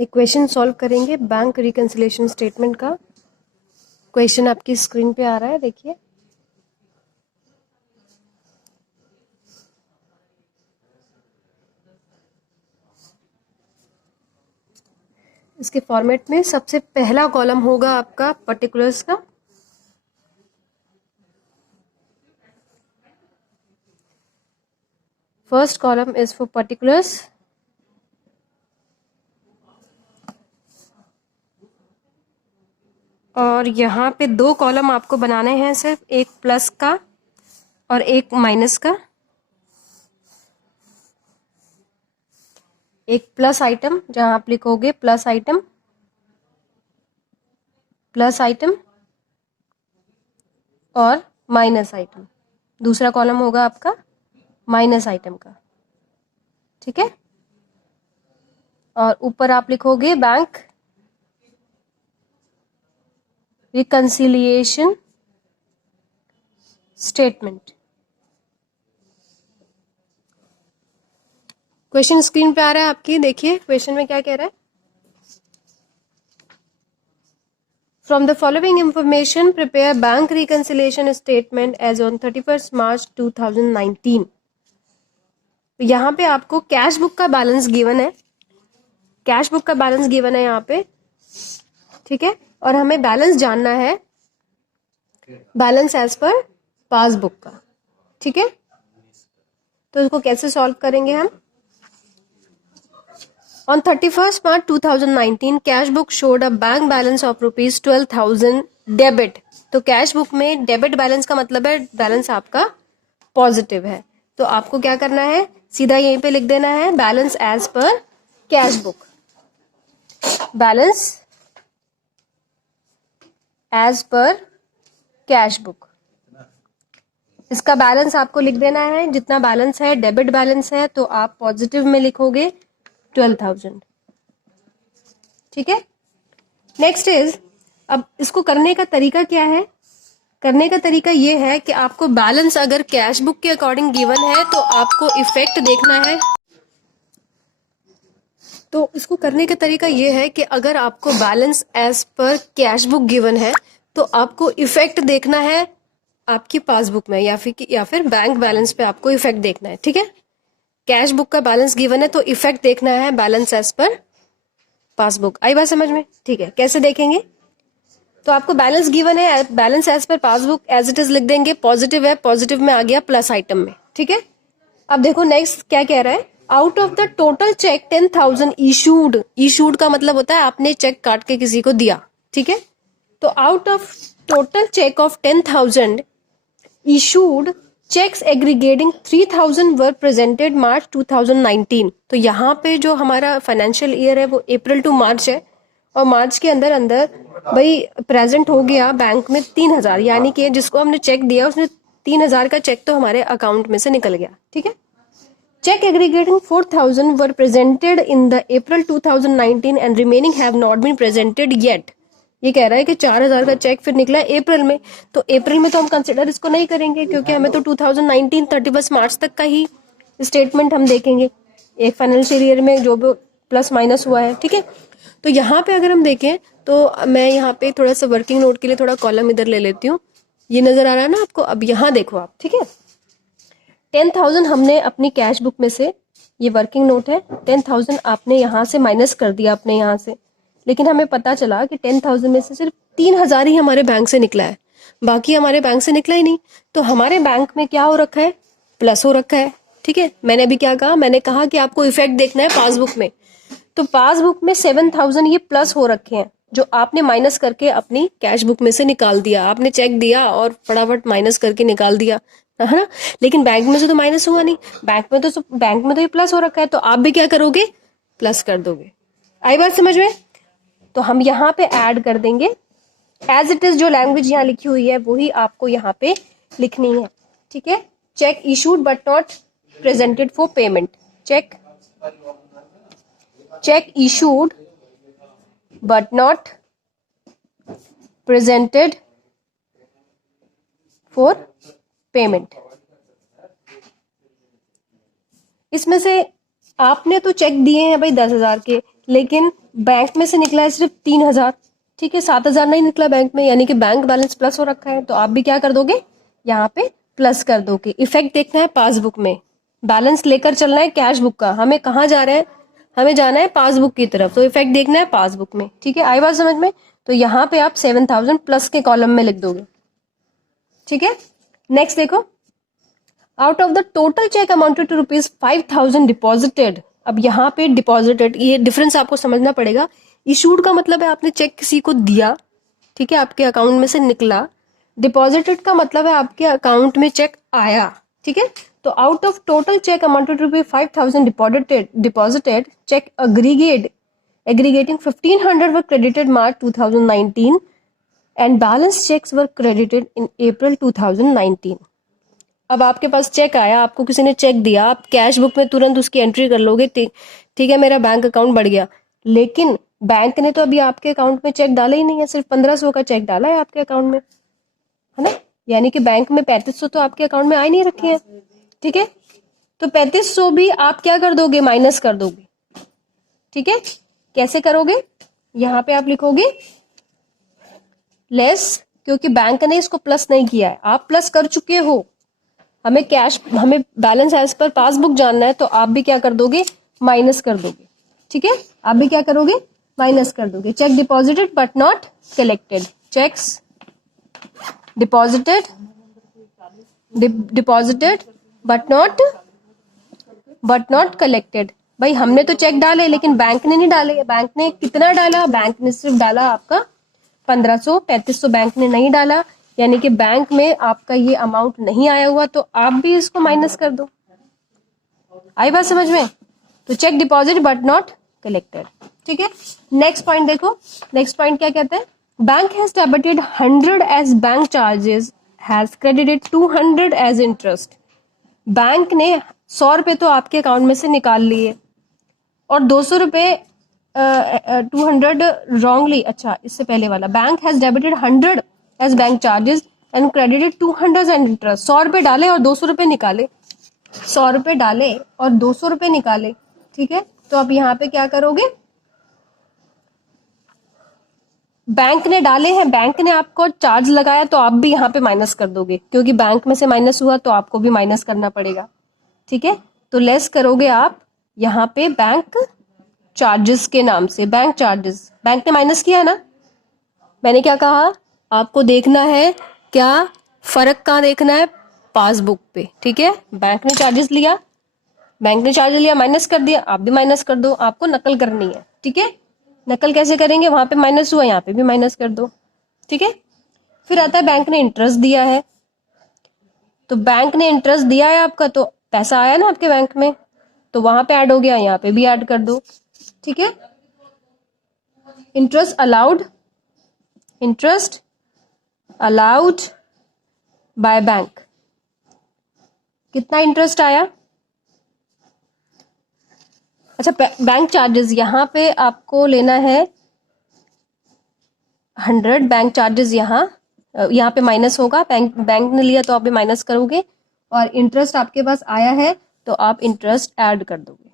एक question solve करेंगे bank reconciliation statement का। क्वेश्चन आपकी स्क्रीन पे आ रहा है, देखिए। इसके फॉर्मेट में सबसे पहला कॉलम होगा आपका पर्टिकुलर्स का। First column is for particulars और यहाँ पे दो कॉलम आपको बनाने हैं, सिर्फ एक प्लस का और एक माइनस का। एक प्लस आइटम जहां आप लिखोगे प्लस आइटम और माइनस आइटम। दूसरा कॉलम होगा आपका माइनस आइटम का, ठीक है। और ऊपर आप लिखोगे bank reconciliation statement. Question screen पे आ रहा है आपकी, देखिए क्वेश्चन में क्या कह रहा है। From the following information, prepare bank reconciliation statement as on 31st March 2019. यहाँ पे आपको कैश बुक का बैलेंस गिवन है, कैश बुक का बैलेंस गिवन है यहाँ पे, ठीक है। और हमें बैलेंस जानना है, बैलेंस एज पर पासबुक का, ठीक है। तो इसको कैसे सॉल्व करेंगे हम। On 31st March 2019, cash book showed a bank balance of rupees 12,000 debit. तो कैश बुक में डेबिट बैलेंस का मतलब है बैलेंस आपका पॉजिटिव है। तो आपको क्या करना है, सीधा यहीं पे लिख देना है balance as per cash book. Balance as per cash book, इसका बैलेंस आपको लिख देना है। जितना बैलेंस है डेबिट बैलेंस है, तो आप पॉजिटिव में लिखोगे 12,000, ठीक है। नेक्स्ट इज, अब इसको करने का तरीका क्या है। करने का तरीका ये है कि आपको बैलेंस अगर कैश बुक के अकॉर्डिंग गिवन है तो आपको इफेक्ट देखना है। तो इसको करने का तरीका ये है कि अगर आपको balance as per cash book given है तो आपको इफेक्ट देखना है आपकी पासबुक में, या फिर बैंक बैलेंस पे आपको इफेक्ट देखना है, ठीक है। कैश बुक का बैलेंस गिवन है तो इफेक्ट देखना है बैलेंस एज पर पासबुक। आई बात समझ में, ठीक है। कैसे देखेंगे, तो आपको बैलेंस गिवन है, balance as per passbook as it is लिख देंगे। पॉजिटिव है, पॉजिटिव में आ गया प्लस आइटम में, ठीक है। अब देखो नेक्स्ट क्या कह रहा है। Out of the total cheque 10,000 issued, issued का मतलब होता है आपने चेक काट के किसी को दिया, ठीक है। तो out of total cheque of 10,000 issued, cheques aggregating 3,000 were presented March 2019। तो यहाँ पे जो हमारा फाइनेंशियल ईयर है वो अप्रैल टू मार्च है, और मार्च के अंदर अंदर भाई प्रेजेंट हो गया बैंक में 3,000, यानी कि जिसको हमने चेक दिया उसने 3,000 का चेक तो हमारे अकाउंट में से निकल गया, ठीक है। Cheque aggregating 4,000 were presented in the April 2019 and remaining have not been presented yet. ये कह रहा है कि 4,000 का चेक फिर निकला अप्रैल में, तो अप्रैल में तो हम कंसिडर इसको नहीं करेंगे क्योंकि हमें तो 2019 31 मार्च तक का ही स्टेटमेंट हम देखेंगे, एक फाइनेंशियल ईयर में जो भी प्लस माइनस हुआ है, ठीक है। तो यहाँ पे अगर हम देखें तो मैं यहाँ पे थोड़ा सा वर्किंग नोट के लिए थोड़ा कॉलम इधर ले लेती हूँ। ये नजर आ रहा है ना आपको। अब यहाँ देखो आप, ठीक है। 10,000 हमने अपनी कैश बुक में से, ये वर्किंग नोट है, 10,000 आपने यहाँ से माइनस कर दिया अपने यहाँ से, लेकिन हमें पता चला कि 10,000 में से सिर्फ 3,000 ही हमारे बैंक से निकला है, बाकी हमारे बैंक से निकला ही नहीं। तो हमारे बैंक में क्या हो रखा है, प्लस हो रखा है, ठीक है। मैंने अभी क्या कहा, मैंने कहा कि आपको इफेक्ट देखना है पासबुक में। तो पासबुक में 7,000 ये प्लस हो रखे हैं जो आपने माइनस करके अपनी कैश बुक में से निकाल दिया। आपने चेक दिया और फटाफट माइनस करके निकाल दिया, है ना। लेकिन बैंक में से तो माइनस हुआ नहीं, बैंक में तो ये प्लस हो रखा है, तो आप भी क्या करोगे, प्लस कर दोगे। आई बात समझ में। तो हम यहाँ पे ऐड कर देंगे एज इट इज, जो लैंग्वेज यहाँ लिखी हुई है वही आपको यहाँ पे लिखनी है, ठीक है। Check issued but not presented for payment, check issued but not presented for payment। इसमें से आपने तो चेक दिए हैं भाई 10,000 के, लेकिन बैंक में से निकला है सिर्फ 3,000, ठीक है, 7,000 नहीं निकला बैंक में, यानी कि बैंक बैलेंस प्लस हो रखा है, तो आप भी क्या कर दोगे, यहाँ पे प्लस कर दोगे। इफेक्ट देखना है पासबुक में, बैलेंस लेकर चलना है कैश बुक का, हमें कहाँ जा रहे हैं, हमें जाना है पासबुक की तरफ, तो इफेक्ट देखना है पासबुक में, ठीक है, आई बात समझ में। तो यहाँ पे आप 7,000 प्लस के कॉलम में लिख दोगे, ठीक है। नेक्स्ट देखो, out of the total cheque amounted to ₹5,000 deposited. अब यहाँ पे डिपॉजिटेड, ये डिफरेंस आपको समझना पड़ेगा। इशूड का मतलब है आपने चेक किसी को दिया, ठीक है, आपके अकाउंट में से निकला। डिपॉजिटेड का मतलब है आपके अकाउंट में चेक आया, ठीक है। तो out of total cheque amounted to ₹5,000 deposited cheque aggregating 1,500 were credited March 2019 and balance checks were credited in April 2019। अब आपके पास चेक आया, आपको किसी ने चेक दिया, आप कैश बुक में तुरंत उसकी एंट्री कर लोगे, ठीक है, मेरा बैंक अकाउंट बढ़ गया। लेकिन बैंक ने तो अभी आपके अकाउंट में चेक डाला ही नहीं है, सिर्फ 1,500 का चेक डाला है आपके अकाउंट में, है ना, यानी कि बैंक में 3,500 तो आपके अकाउंट में आ ही नहीं रखे हैं, ठीक है। तो 3,500 भी आप क्या कर दोगे, माइनस कर दोगे, ठीक है। कैसे करोगे, यहाँ पे आप लिखोगे लेस, क्योंकि बैंक ने इसको प्लस नहीं किया है, आप प्लस कर चुके हो, हमें बैलेंस एज पर पासबुक जानना है, तो आप भी क्या कर दोगे, माइनस कर दोगे, ठीक है, आप भी क्या करोगे, माइनस कर दोगे। Check deposited but not collected, checks deposited but not collected. भाई हमने तो चेक डाले, लेकिन बैंक ने नहीं डाले। बैंक ने कितना डाला, बैंक ने सिर्फ डाला आपका 1,500, 3,500 बैंक ने नहीं डाला, यानी कि बैंक में आपका ये अमाउंट नहीं आया हुआ, तो आप भी इसको माइनस कर दो। आई बात समझ में। तो cheque deposit but not collected, ठीक है। नेक्स्ट पॉइंट देखो, नेक्स्ट पॉइंट क्या कहते हैं, bank has debited 100 as bank charges, has credited 200 as interest. Bank ने 100 रुपए तो आपके अकाउंट में से निकाल लिए और 200 रुपए 200 रॉन्गली, अच्छा इससे पहले वाला, bank has debited 100 as bank charges and credited 200 and interest. 100 रुपए डाले और 200 रुपए निकाले, 100 रुपए डाले और 200 रुपए निकाले, ठीक है। तो अब यहाँ पे क्या करोगे, बैंक ने डाले हैं, बैंक ने आपको चार्ज लगाया, तो आप भी यहाँ पे माइनस कर दोगे, क्योंकि बैंक में से माइनस हुआ तो आपको भी माइनस करना पड़ेगा, ठीक है। तो लेस करोगे आप यहाँ पे बैंक चार्जेस के नाम से, बैंक चार्जेस, बैंक ने माइनस किया है ना। मैंने क्या कहा, आपको देखना है क्या फर्क, कहाँ देखना है, पासबुक पे, ठीक है। बैंक ने चार्जेस लिया, बैंक ने चार्ज लिया, माइनस कर दिया, आप भी माइनस कर दो, आपको नकल करनी है, ठीक है। नकल कैसे करेंगे, वहां पे माइनस हुआ, यहाँ पे भी माइनस कर दो, ठीक है। फिर आता है बैंक ने इंटरेस्ट दिया है, तो बैंक ने इंटरेस्ट दिया है आपका, तो पैसा आया ना आपके बैंक में, तो वहां पे ऐड हो गया, यहाँ पे भी ऐड कर दो, ठीक है। इंटरेस्ट अलाउड बाय बैंक, कितना इंटरेस्ट आया, अच्छा बैंक चार्जेस यहाँ पे आपको लेना है 100, बैंक चार्जेस यहाँ पे माइनस होगा, बैंक ने लिया तो आप भी माइनस करोगे, और इंटरेस्ट आपके पास आया है तो आप इंटरेस्ट ऐड कर दोगे,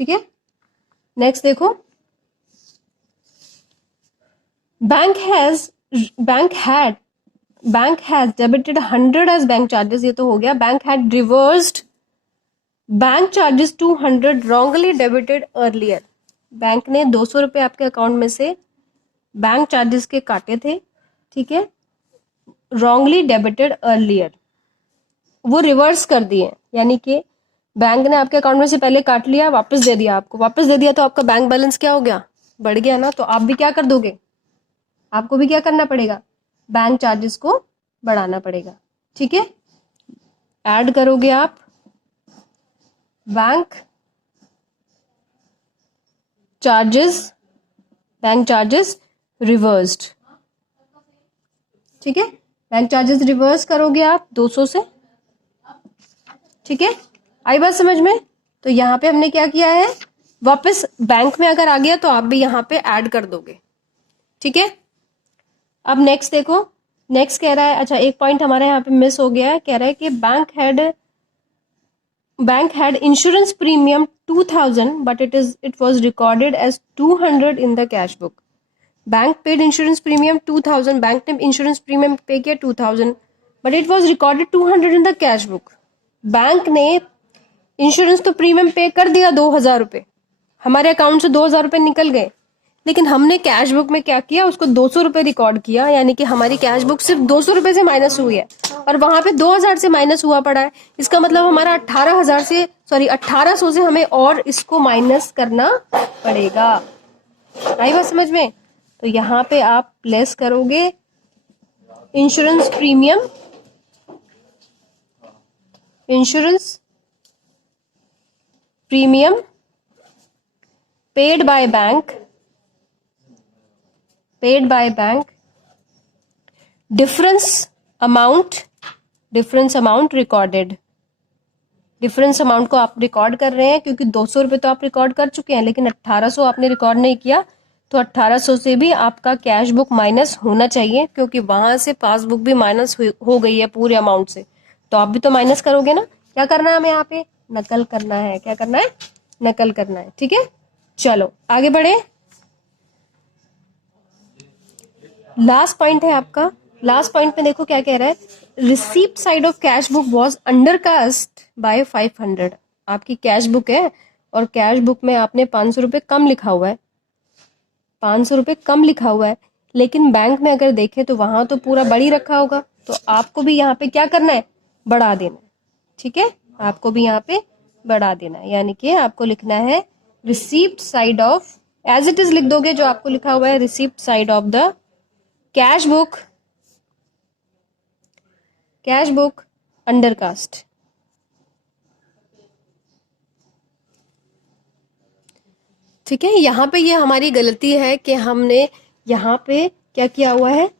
ठीक है। नेक्स्ट देखो, bank has debited 100 as bank charges, ये तो हो गया। Bank had reversed bank charges 200 wrongly debited earlier, bank ने 200 रुपए आपके अकाउंट में से बैंक चार्जेस के काटे थे, ठीक है, रॉन्गली डेबिटेड अर्लियर, वो रिवर्स कर दिए, यानी कि बैंक ने आपके अकाउंट में से पहले काट लिया, वापस दे दिया आपको, वापस दे दिया तो आपका बैंक बैलेंस क्या हो गया, बढ़ गया ना। तो आप भी क्या कर दोगे, आपको भी क्या करना पड़ेगा, बैंक चार्जेस को बढ़ाना पड़ेगा, ठीक है। ऐड करोगे आप बैंक चार्जेस रिवर्स्ड, ठीक है, बैंक चार्जेस रिवर्स करोगे आप 200 से, ठीक है। आई बात समझ में। तो यहाँ पे हमने क्या किया है, वापस बैंक में अगर आ गया तो आप भी यहाँ पे ऐड कर दोगे, ठीक है। अब नेक्स्ट देखो, नेक्स्ट कह रहा है, अच्छा एक पॉइंट हमारे यहाँ पे मिस हो गया है, कह रहा है कि bank had insurance premium 2000 but it was recorded as 200 in the cash book. Bank paid insurance premium 2000, bank ने इंश्योरेंस प्रीमियम पे किया 2000 but it was recorded 200 in the cash book. Bank ने इंश्योरेंस तो प्रीमियम पे कर दिया 2000 रुपए, हमारे अकाउंट से 2000 रुपए निकल गए, लेकिन हमने कैश बुक में क्या किया, उसको 200 रुपए रिकॉर्ड किया, यानी कि हमारी कैश बुक सिर्फ 200 रुपए से माइनस हुई है और वहां पे 2000 से माइनस हुआ पड़ा है. इसका मतलब हमारा 1800 से हमें और इसको माइनस करना पड़ेगा. आई बात समझ में? तो यहाँ पे आप प्लेस करोगे insurance premium, paid by bank, difference amount recorded. Difference amount को आप रिकॉर्ड कर रहे हैं क्योंकि 200 रुपए तो आप रिकॉर्ड कर चुके हैं, लेकिन 1800 आपने रिकॉर्ड नहीं किया, तो 1800 से भी आपका कैश बुक माइनस होना चाहिए, क्योंकि वहां से पासबुक भी माइनस हो गई है पूरे अमाउंट से, तो आप भी तो माइनस करोगे ना. क्या करना है हमें यहाँ पे? नकल करना है. क्या करना है? नकल करना है. ठीक है, चलो आगे बढ़े. लास्ट पॉइंट है आपका. लास्ट पॉइंट में देखो क्या कह रहा है. Receipt side of cash book was undercast bye 500. आपकी कैश बुक है और कैश बुक में आपने 500 रुपए कम लिखा हुआ है, 500 रुपए कम लिखा हुआ है, लेकिन बैंक में अगर देखें तो वहां तो पूरा बढ़ी रखा होगा, तो आपको भी यहाँ पे क्या करना है? बढ़ा देना है. ठीक है, आपको भी यहाँ पे बढ़ा देना है, यानी कि आपको लिखना है receipt side of, as it is लिख दोगे जो आपको लिखा हुआ है, receipt side of the cash book undercast. ठीक है, यहाँ पे ये हमारी गलती है कि हमने यहाँ पे क्या किया हुआ है,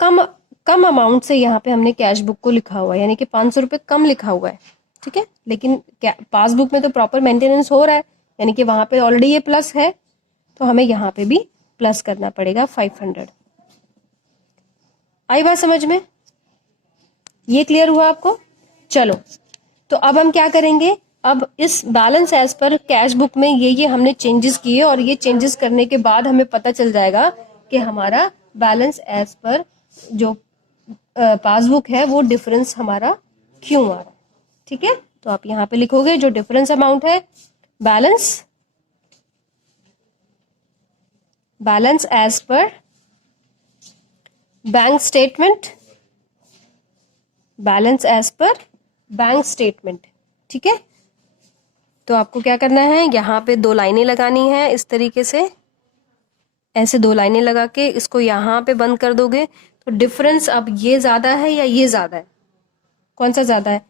कम अमाउंट से यहाँ पे हमने कैश बुक को लिखा हुआ है, यानी कि 500 रुपए कम लिखा हुआ है. ठीक है, लेकिन पासबुक में तो प्रॉपर मेंटेनेंस हो रहा है, यानी कि वहां पे ऑलरेडी ये प्लस है, तो हमें यहाँ पे भी प्लस करना पड़ेगा 500. आई बात समझ में? ये क्लियर हुआ आपको? चलो, तो अब हम क्या करेंगे, अब इस balance as per cash book में ये हमने चेंजेस किए, और ये चेंजेस करने के बाद हमें पता चल जाएगा कि हमारा बैलेंस एज पर जो पासबुक है वो डिफरेंस हमारा क्यों आ रहा है. ठीक है, तो आप यहाँ पे लिखोगे जो डिफरेंस अमाउंट है, balance as per bank statement, balance as per bank statement. ठीक है, तो आपको क्या करना है, यहाँ पे 2 लाइनें लगानी है इस तरीके से, ऐसे 2 लाइनें लगा के इसको यहाँ पे बंद कर दोगे, तो डिफरेंस अब ये ज्यादा है या ये ज्यादा है? कौन सा ज्यादा है?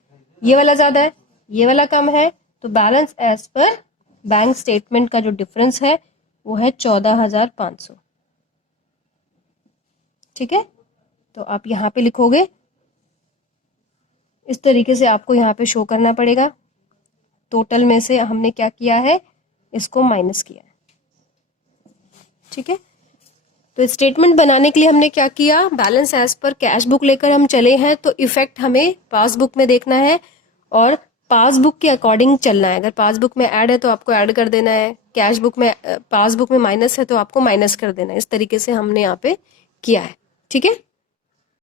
ये वाला ज्यादा है, ये वाला कम है, तो balance as per bank statement का जो डिफरेंस है वो है 14,500. ठीक है, तो आप यहाँ पे लिखोगे इस तरीके से, आपको यहाँ पे शो करना पड़ेगा टोटल में से हमने क्या किया है, इसको माइनस किया है. ठीक है, तो स्टेटमेंट बनाने के लिए हमने क्या किया, balance as per cash book लेकर हम चले हैं, तो इफेक्ट हमें पासबुक में देखना है और पासबुक के अकॉर्डिंग चलना है. अगर पासबुक में ऐड है तो आपको ऐड कर देना है, कैश बुक में पासबुक में माइनस है तो आपको माइनस कर देना है. इस तरीके से हमने यहाँ पे किया है. ठीक है.